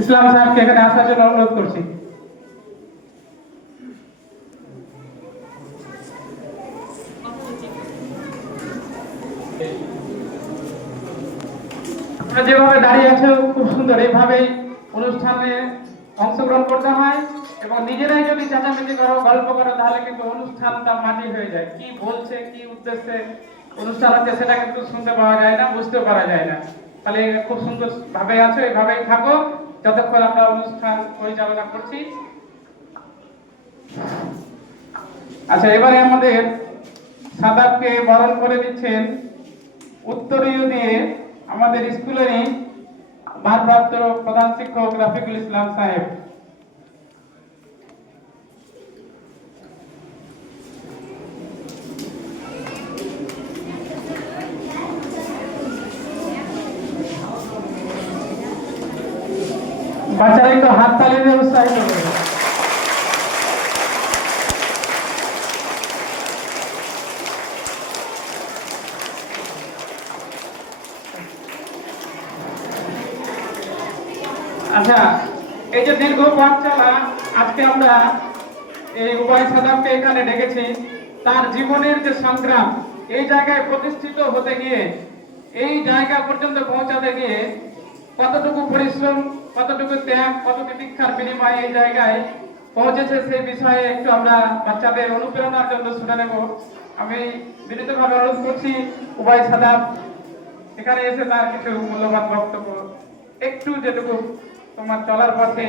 ইসলাম সাহেবকে এখানে আসার জন্য অনুরোধ করছি। তোমরা যেভাবে দাঁড়িয়ে আছো খুব সুন্দর, এইভাবেই অনুষ্ঠানে অংশগ্রহণ করতে হয় এবং নিজেরাই যদি চেঁচামেচি করো, গল্প করো, তাহলে কিন্তু অনুষ্ঠানটা মাটি হয়ে যায়। কি বলছে, কি উদ্দেশ্যে অনুষ্ঠান হচ্ছে সেটা কিন্তু শুনতে পাওয়া যায় না, বুঝতেও পারা যায় না। তাহলে খুব সুন্দর ভাবে আছো, এইভাবেই থাকো যতক্ষণ আমরা অনুষ্ঠান পরিচালনা করছি। আচ্ছা, এবারে আমাদের সাদাবকে বরণ করে দিচ্ছেন উত্তরীয় দিয়ে আমাদের স্কুলেরই ভারপ্রাপ্ত প্রধান শিক্ষক রফিকুল ইসলাম সাহেব। বাচ্চারা একটু হাত তালি দিয়ে উৎসাহিত করবে। আচ্ছা, এই যে দীর্ঘ পথ চলা, আজকে আমরা এই উভয় সাদাবকে এখানে ডেকেছি। তার জীবনের যে সংগ্রাম, এই জায়গায় প্রতিষ্ঠিত হতে গিয়ে, এই জায়গা পর্যন্ত পৌঁছাতে গিয়ে কতটুকু পরিশ্রম, কতটুকু ত্যাগ, কত তিতিক্ষার বিনিময়ে এই জায়গায় পৌঁছেছে, সেই বিষয়ে একটু আমরা বাচ্চাদের অনুপ্রেরণার জন্য শুনে নেব। আমি বিনীতভাবে অনুরোধ করছি উভয় সাদাব এখানে এসে তার কিছু মূল্যবান বক্তব্য, একটু যেটুকু তোমার চলার পথে,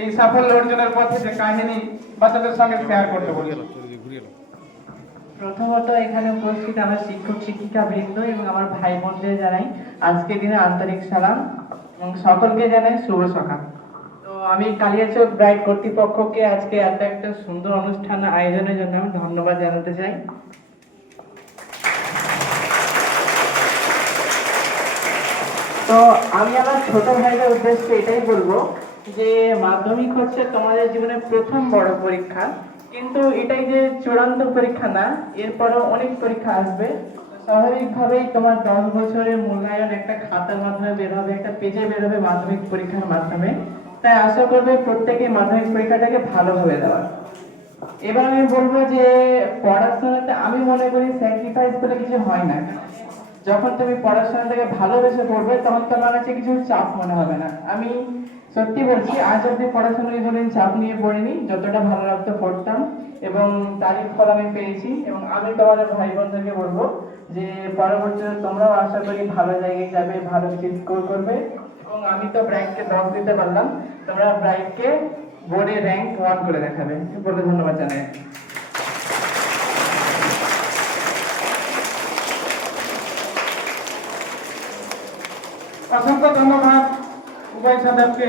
এই সাফল্য অর্জনের পথে যে কাহিনী বাচ্চাদের সঙ্গে শেয়ার করতে বলি। প্রথমত এখানে উপস্থিত আমার শিক্ষক শিক্ষিকা বৃন্দ এবং আমার ভাই বোনদের জানাই আজকের দিনে আন্তরিক সালাম এবং সকলকে জানাই শুভ সকাল। তো আমি কালিয়াচক ব্রাইড কর্তৃপক্ষকে আজকে এত একটা সুন্দর অনুষ্ঠান আয়োজনের জন্য আমি ধন্যবাদ জানাতে চাই। তো আমি আমার ছোট ভাইদের উদ্দেশ্যে এটাই বলবো যে মাধ্যমিক হচ্ছে তোমাদের জীবনের প্রথম বড় পরীক্ষা, কিন্তু এটাই যে চূড়ান্ত পরীক্ষা না, এরপরও অনেক পরীক্ষা আসবে। স্বাভাবিকভাবেই তোমার 10 বছরের মূল্যায়ন একটা খাতার মাধ্যমে বের হবে, একটা পেজে বের হবে মাধ্যমিক পরীক্ষার মাধ্যমে। তাই আশা করবে প্রত্যেকে মাধ্যমিক পরীক্ষাটাকে ভালোভাবে দেওয়ার। এবার আমি বলবো যে পড়াশোনাতে আমি মনে করি স্যাক্রিফাইস করে কিছু হয় না। যখন তুমি পড়াশোনাটাকে ভালোবেসে পড়বে তখন তোমার কাছে কিছু চাপ মনে হবে না। আমি সত্যি বলছি, আজ অব্দি পড়াশোনায় কোনোদিন চাপ নিয়ে পড়িনি, যতটা ভালো লাগতো পড়তাম এবং তারই ফল আমি পেয়েছি। এবং আমি তোমাদের ভাই বোনদেরকে বলবো যে পরবর্তীতে তোমরাও আশা করি ভালো জায়গায় যাবে, ভালো স্কোর করবে। এবং আমি তো ব্রাইটকে 10 দিতে পারলাম, তোমরা ব্রাইটকে বোর্ডে র্যাঙ্ক 1 করে দেখাবে বলে ধন্যবাদ জানাই। অসংখ্য ধন্যবাদ উভয় সাদাবকে।